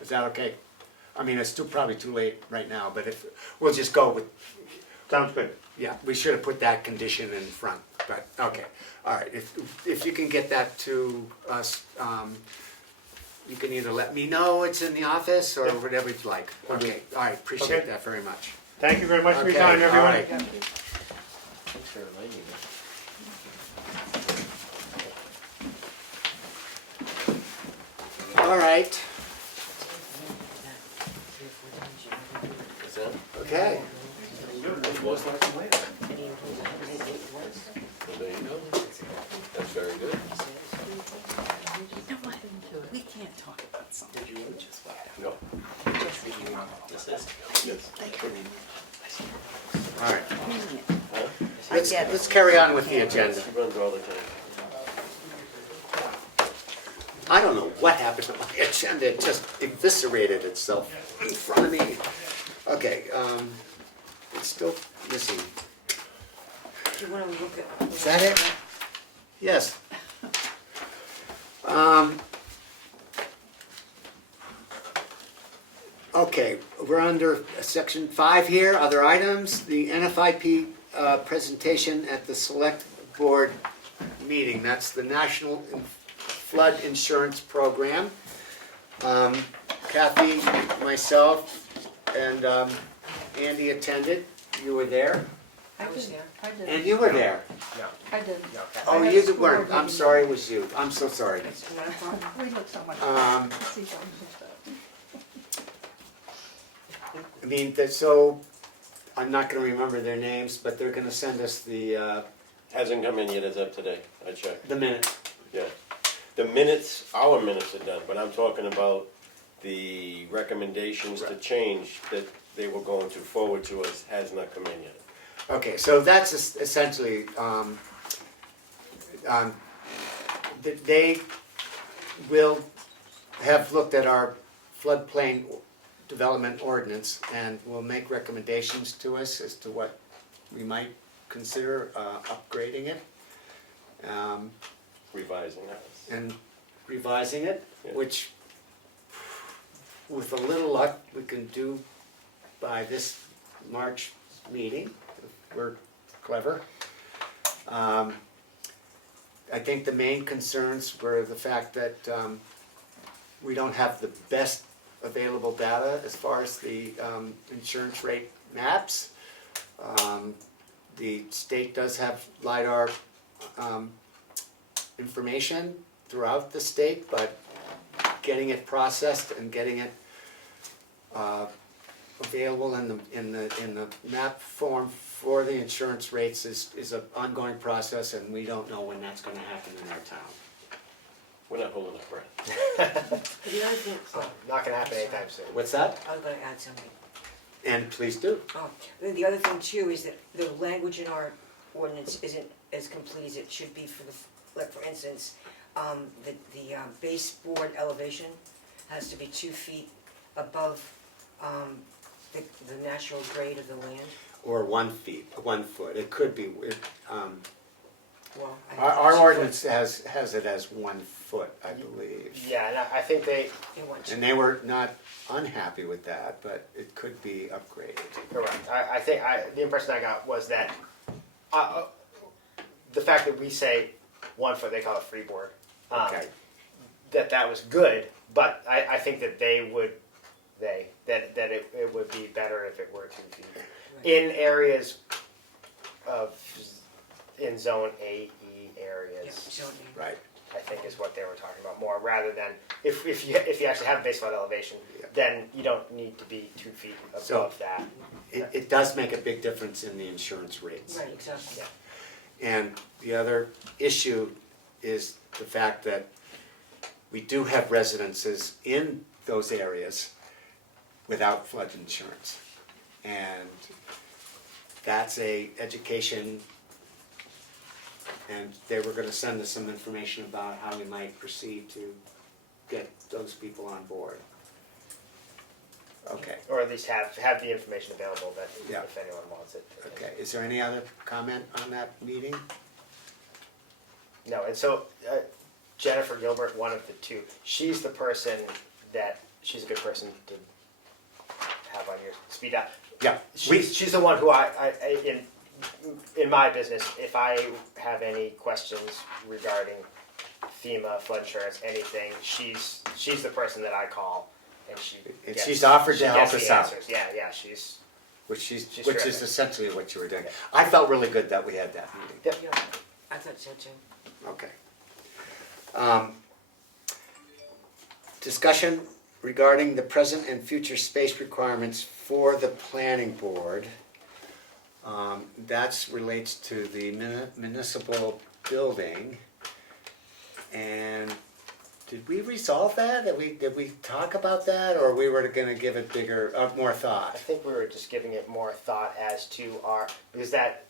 Is that okay? I mean, it's probably too late right now, but if, we'll just go with, Sounds good. yeah, we should have put that condition in front, but, okay. All right, if you can get that to us, you can either let me know it's in the office or whatever you'd like. Okay, all right, appreciate Okay. that very much. Thank you very much for your Okay, time, everyone. all right. Thanks for reminding me. All right, Is that, okay. well, there you go. That's very good. We can't talk about something. No. All right, I let's, get it. let's carry on with the agenda. She runs all the time. I don't know what happened to my agenda, it just eviscerated itself in front of me. Okay, it's still missing. do you wanna look at? Is that it? Yes. Okay, we're under section 5 here, other items, the NFIP presentation at the Select Board meeting. That's the National Flood Insurance Program. Kathy, myself, and Andy attended. You were there? I was there. I did. And you were there? No, I did. no. Oh, had you school weren't. I'm meeting. sorry, it was you. I'm so sorry. It's not a problem. We look so much. Um, See something mixed up. I mean, so, I'm not gonna remember their names, but they're gonna send us the Hasn't come in yet as of today, I checked, minutes. yeah. The minutes, our minutes are done, but I'm talking about the recommendations to change that they were going to forward to us has not come in yet. Okay, so that's essentially, they will have looked at our floodplain development ordinance and will make recommendations to us as to what we might consider upgrading it Revising that. and revising it, Yeah. which with a little luck, we can do by this March meeting, if we're clever. I think the main concerns were the fact that we don't have the best available data as far as the insurance rate maps. The state does have LiDAR information throughout the state, but getting it processed and getting it available in the map form for the insurance rates is an ongoing process, and we don't know when that's gonna happen in our town. We're not holding our breath. The other thing, Not gonna happen anytime soon. What's that? I'm gonna add something. And please do. Then the other thing too is that the language in our ordinance isn't as complete as it should be for the, like for instance, the baseboard elevation has to be 2 feet above the natural grade of the land. Or 1 foot, it could be, Well, our ordinance has it as 1 foot, I believe. Yeah, and I think they, And they were not unhappy with that, but it could be upgraded. correct. I think, the impression I got was that, the fact that we say 1 foot, they call it freeboard. Okay. That was good, but I think that it would be better if it were 2 feet. In areas in zone AE areas, Right. I think is what they were talking about more, rather than, if you actually have base flood elevation, Yeah. then you don't need to be 2 feet above that. It does make a big difference in the insurance rates. Right, exactly. And the other issue is the fact that we do have residences in those areas without flood insurance. And that's a education, and they were gonna send us some information about how we might proceed to get those people on board. Okay, Or at least have the information available that Yeah. if anyone wants it. okay, is there any other comment on that meeting? No, and so Jennifer Gilbert, one of the two, she's the person she's a good person to have on your speed dial. Yeah, She's the one who in my business, if I have any questions regarding FEMA, flood insurance, anything, she's the person that I call, and she's offered to help gets us the out. answers. Yeah, she's Which is terrific. essentially what you were doing. Yeah. I felt really good that we had that meeting. Yep. Yeah, I thought so too. Okay. Discussion regarding the present and future space requirements for the planning board. That relates to the municipal building. And did we resolve that? Did we talk about that, or we were gonna give it more I thought? think we were just giving it more thought as to because that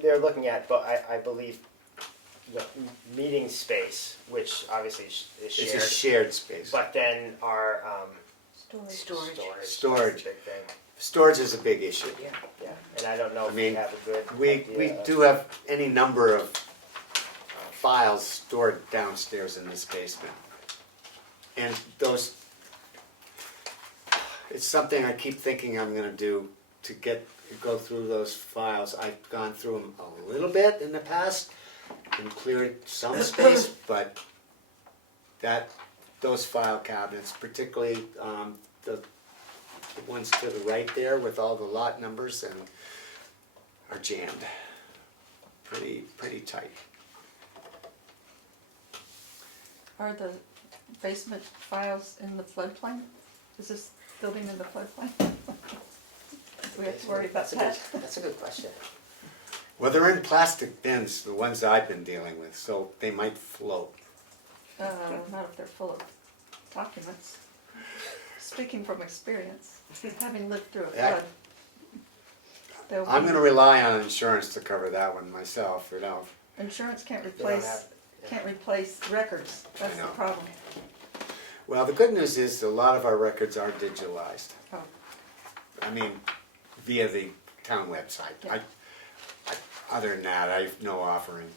they're looking at, but I believe the meeting space, which obviously is It's shared, a shared space. but then our Storage. Storage. is a big thing. Storage is a big issue. Yeah. Yeah, and I don't know if I mean, we have a good We idea. do have any number of files stored downstairs in this basement. And those, it's something I keep thinking I'm gonna do to go through those files. I've gone through them a little bit in the past and cleared some space, but those file cabinets, particularly the ones to the right there with all the lot numbers are jammed. Pretty tight. Are the basement files in the floodplain? Is this building in the floodplain? We have to worry about that. That's a good question. Well, they're in plastic bins, the ones I've been dealing with, so they might float. Not if they're full of documents. Speaking from experience, having lived through a Yeah. flood. there'll I'm be- gonna rely on insurance to cover that one myself, you know. Insurance can't They don't replace, have- yeah. can't replace records, that's the know. problem. Well, the good news is a lot of our records are digitalized. Oh. I mean, via the town website. Yeah. Other than that, I have no offering.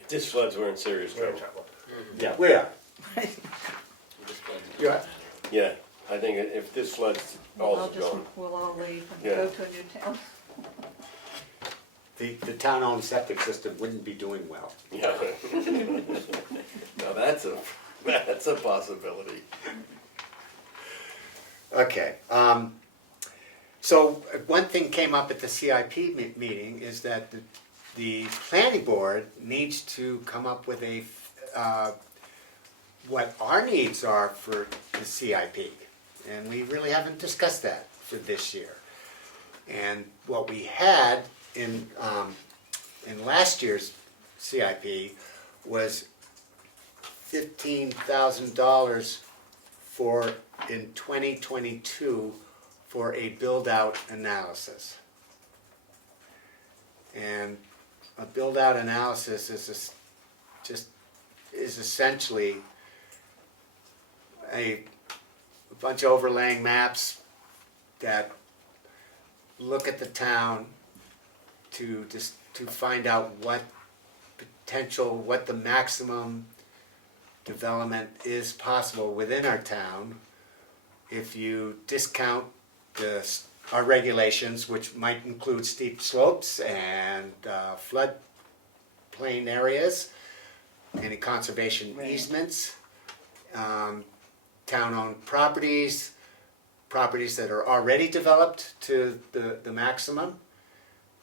If this floods, we're in serious We're in trouble. trouble. Yeah, we are. Yeah. Yeah, I think if this floods, all's gone. We'll all leave and Yeah. go to a new town. The town-owned septic system wouldn't be doing well. Yeah. Now that's a possibility. Okay, so one thing came up at the CIP meeting is that the planning board needs to come up with what our needs are for the CIP. And we really haven't discussed that for this year. And what we had in last year's CIP was $15,000 in 2022 for a build-out analysis. And a build-out analysis is essentially a bunch of overlaying maps that look at the town to find out what the maximum development is possible within our town if you discount our regulations, which might include steep slopes and floodplain areas, any conservation easements, town-owned properties that are already developed to the maximum,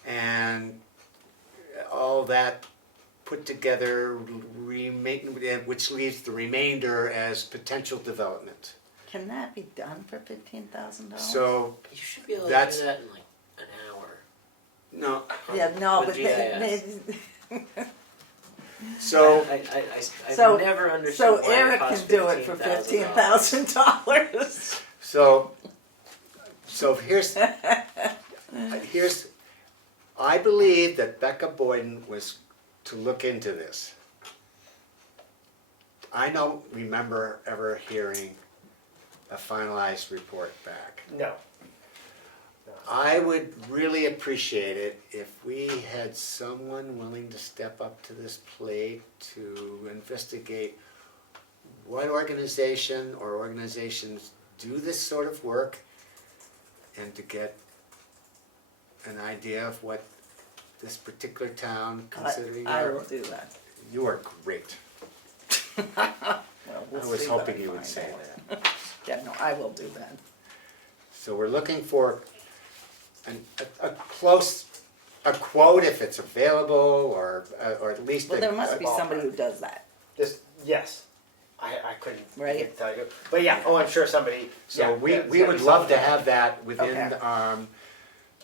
and all that put together, which leaves the remainder as potential development. Can that be done for $15,000? So, You should be able to That's- do that in like an hour. no, Yeah, no, With but GIS. so, I've So- never understood so why Eric it costs can do it for $15,000. so here's, I believe that Becca Boyden was to look into this. I don't remember ever hearing a finalized report back. No. I would really appreciate it if we had someone willing to step up to this plate to investigate what organization or organizations do this sort of work and to get an idea of what this particular town, considering I will do that. you are great. Well, we'll I was see what hoping I you would find say out. that. Yeah, no, I will do that. So we're looking for a quote if it's available, or at least. Well, there must a be somebody who does that. Yes. I couldn't Right. tell you. But yeah, I'm sure somebody. So yeah, we there's would gotta be love to somebody. have that within, Okay.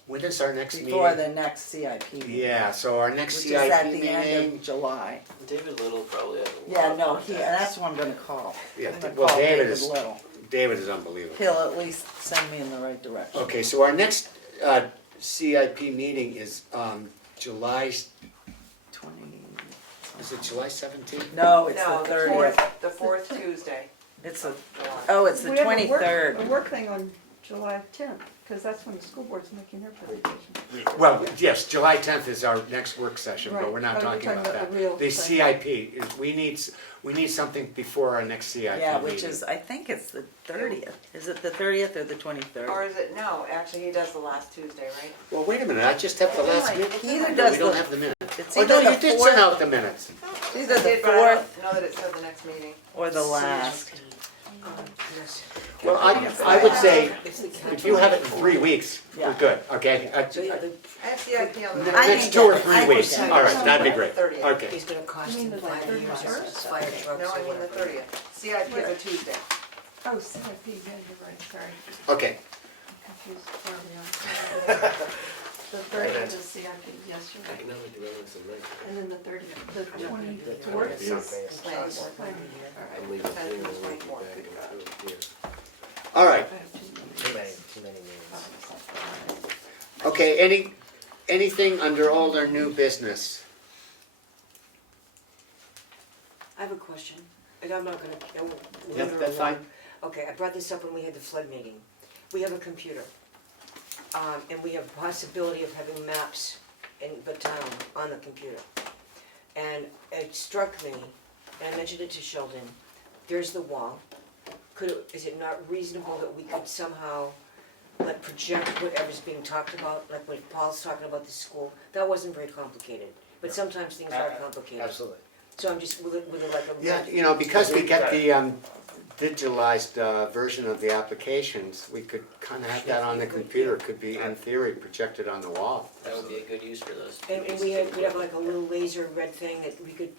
when is our next meeting? Before the next CIP meeting. Yeah, so our next Which CIP is at the meeting. end of July. David Little probably has a lot Yeah, of no, contacts. that's what I'm gonna call. Yeah, I'm gonna well, call David is- Little. David is unbelievable. He'll at least send me in the right direction. Okay, so our next CIP meeting is July, 20. is it July 17th? No, it's No, the the 30th. the fourth Tuesday. It's a, July. oh, it's the We have a 23rd. work thing on July 10th, because that's when the school board's making their presentation. Well, yes, July 10th is our next work session, but Right. we're not Oh, you're talking about that. the real The thing. CIP, we need something before our next CIP meeting. Yeah, which is, I think it's the 30th. Is it the 30th or the Or 23rd? is it, no, actually, he does the last Tuesday, right? Well, wait a minute, I just have the last minute. He either No, does we don't the- have the minutes. It's Oh, either no, the you did 4th, send out the minutes. it's either the But I 4th don't know that it said the next meeting. or the last. Yes. Well, I would say, It's the if you have it in 3 weeks, we're Yeah. good, okay? So yeah, the, I have CIP on the. I Next think 2 or that- 3 I weeks, think all that- right, that'd be great. 30th. Okay. it's gonna cost You mean him the 5 years, 31st? fire trucks No, or I mean the whatever. 30th. CIP is a Tuesday. Oh, CIP, yeah, you're right, sorry. Okay, I'm confused early on. The 30th is CIP, yes, you're right. And then the 30th, the 24th is Planning board. planning. Planning board's 24th. all right. I have 2 meetings. Too many meetings. Okay, anything under old or new business? I have a question, and I'm not gonna, Yep, that's fine. Okay, I brought this up when we had the flood meeting. We have a computer, and we have possibility of having maps in the town on the computer. And it struck me, and I mentioned it to Sheldon, there's the wall. Is it not reasonable that we could somehow, like, project whatever's being talked about, like when Paul's talking about the school? That wasn't very complicated, but sometimes things are complicated. Absolutely. So I'm just, with it like a. Yeah, you know, because we get the digitalized version of the applications, we could kind of have that on the computer, it could be, in theory, projected on the wall. That would be a good use for those. And we'd have like a little laser red thing that we could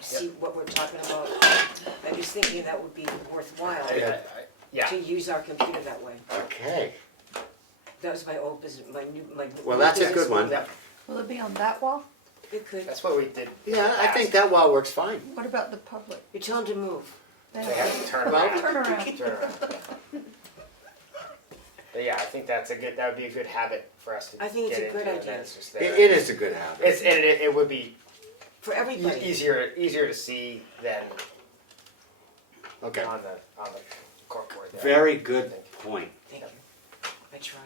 see what we're talking about. I'm just thinking that would be worthwhile Yeah. to use our computer that way. Okay, That was my old business, my new. well, that's a good one. Yep, Will it be on that wall? It could. that's what we did. Yeah, I think that wall works fine. What about the public? You tell them to move. They have to turn Well, around. Turn around. Turn around. But yeah, I think that would be a good habit for us to I think it's get a good into, idea. and it's just It there. it is a good habit. It would be For everybody. easier to see than Okay, on the corkboard there. very good point. Thank you. I tried.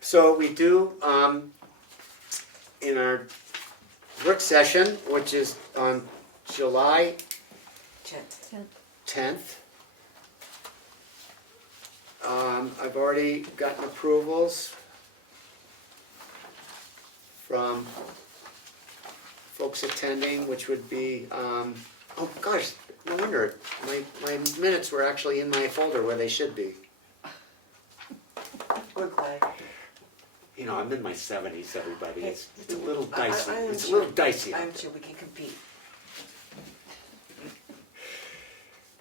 So we do, in our work session, which is on July 10th. 10th, I've already gotten approvals from folks attending, which would be, oh gosh, no wonder, my minutes were actually in my folder where they should be. We're glad. You know, I'm in my 70s, everybody, it's a little I- dicey, I am it's a sure. little dicey out I'm there. sure we can compete.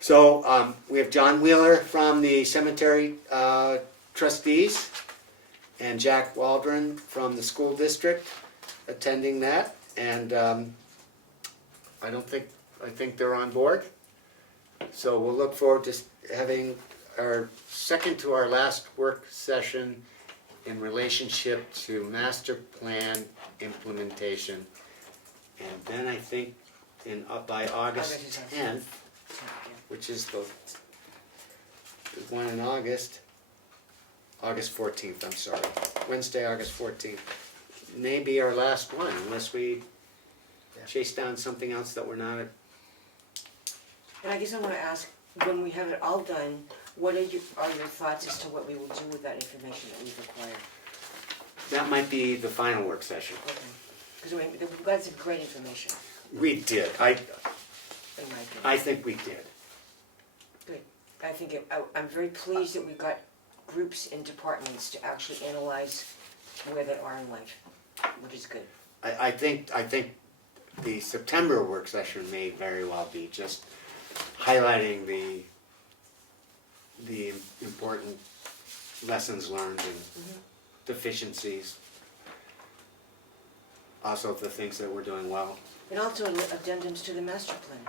So, we have John Wheeler from the cemetery trustees and Jack Waldron from the school district attending that. And I think they're on board. So we'll look forward to having our second to our last work session in relationship to master plan implementation. And then I think by August 10th, which is the one in August 14th, I'm sorry, Wednesday, August 14th, may be our last one, unless we chase down something else that we're not at. And I guess I want to ask, when we have it all done, what are your thoughts as to what we will do with that information that we've acquired? That might be the final work session. Because we've got some great information, We did, in my opinion. I think we did. Good. I think I'm very pleased that we've got groups and departments to actually analyze where they are in life, which is good. I think the September work session may very well be just highlighting the important lessons learned and deficiencies. Also the things that we're doing well. And also addendums to the master plan.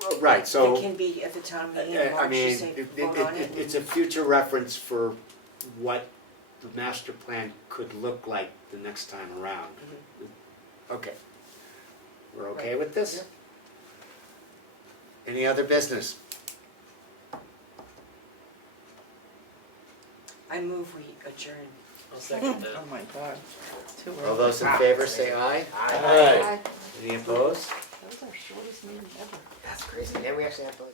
Well, right, so. It can be at the town meeting in I March, mean, to say, vote on it. it's a future reference for what the master plan could look like the next time around. Okay. We're okay with this? Yep. Any other business? I move we adjourn. I'll second that. Oh my God. Too All early. those in favor say aye. Aye. Any opposed? That was our shortest meeting ever. That's crazy. And we actually have to.